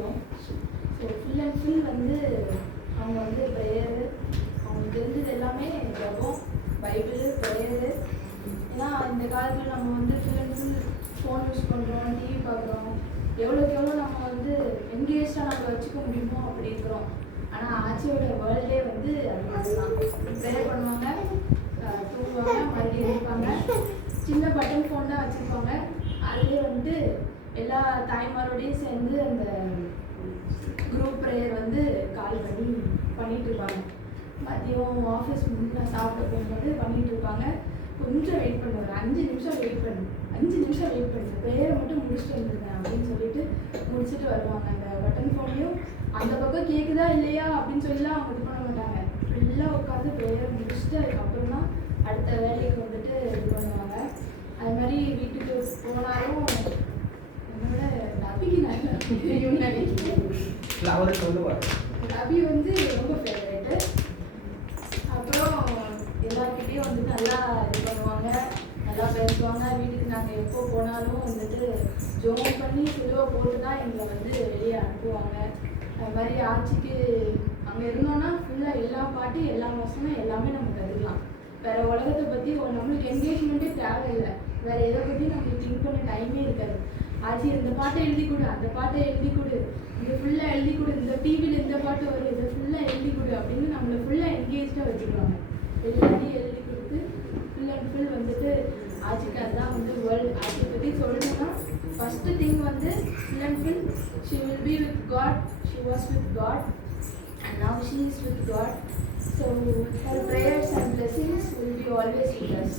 தெரியும். So full and full வந்து அவங்க வந்து ப்ரேயரு, அவங்களுக்கு தெரிஞ்சது எல்லாமே ஜெபம், பைபிள், ப்ரேயரு. ஏன்னா இந்த காலத்தில் நம்ம வந்து full and full phone use பண்ணுறோம், டிவி பார்க்குறோம், எவ்வளோக்கு எவ்வளோ நம்ம வந்து என்கேஜாக நம்ம வச்சுக்க முடியுமோ அப்படி இருக்கிறோம். ஆனால் ஆச்சியோட வேர்ல்டே வந்து அது தான். ப்ரேயர் பண்ணுவாங்க, தூங்குவாங்க, மறுபடியும் இருப்பாங்க. சின்ன பட்டன் ஃபோன் தான் வச்சுருப்பாங்க. அதுலேயே வந்து எல்லா தாய்மாரோடையும் சேர்ந்து அந்த குரூப் ப்ரேயர் வந்து கால் பண்ணி பண்ணிகிட்டு இருப்பாங்க. மதியம் ஆஃபீஸ் முன்னே சாப்பிட போகும்போது பண்ணிகிட்டு இருப்பாங்க. கொஞ்சம் வெயிட் பண்ணுவாங்க, 5 நிமிஷம் வெயிட் பண்ணு ப்ரேயரை மட்டும் முடிச்சுட்டு வந்துருந்தேன் அப்படின்னு சொல்லிட்டு முடிச்சுட்டு வருவாங்க. அந்த பட்டன் ஃபோன்லையும் அந்த பக்கம் கேட்குதா இல்லையா அப்படின்னு சொல்லிலாம் அவங்க இது பண்ண மாட்டாங்க. ஃபுல்லாக உட்காந்து ப்ரேயரை முடிச்சுட்டு அதுக்கப்புறம் தான் அடுத்த வேலைக்கு வந்துட்டு இது பண்ணுவாங்க. அது மாதிரி வீட்டுக்கு போனாலும் என்னோட நபிக்கு நபி வந்து ரொம்ப ஃபேவரேட்டு. அப்புறம் எல்லாருக்கிட்டையும் வந்து நல்லா இது பண்ணுவாங்க, நல்லா பேசுவாங்க. வீட்டுக்கு நாங்கள் எப்போ போனாலும் வந்துட்டு ஜோம் பண்ணி சிலுவை போட்டு தான் எங்களை வந்து வெளியே அனுப்புவாங்க. அது மாதிரி ஆட்சிக்கு அங்கே இருந்தோன்னா ஃபுல்லாக எல்லா பாட்டு, எல்லா வசனம் எல்லாமே நம்ம கற்றுக்கலாம். வேறு உலகத்தை பற்றி நம்மளுக்கு என்கேஜ்மெண்ட்டே தேவையில்லை. வேறு எதை பற்றி நம்மளுக்கு திங்க் பண்ண டைமே இருக்காது. ஆச்சு இந்த பாட்டை எழுதி கொடு, அந்த பாட்டை எழுதி கொடு, இது ஃபுல்லாக எழுதி கொடு, இந்த டிவியில் இந்த பாட்டு வரும், இதை ஃபுல்லாக எழுதி கொடு அப்படின்னு நம்மளை ஃபுல்லாக என்கேஜாக வச்சுக்குவாங்க. எல்லாத்தையும் எழுதி கொடுத்து ஃபுல் அண்ட் ஃபுல் வந்துட்டு ஆட்சிக்கு அதுதான் வந்து வேர்ல்டு. ஆட்சியை பற்றி சொல்லணும்னா ஃபஸ்ட்டு திங் வந்து full and full she will be with God, she was with God and now she is with God. So her prayers and blessings will be always with us.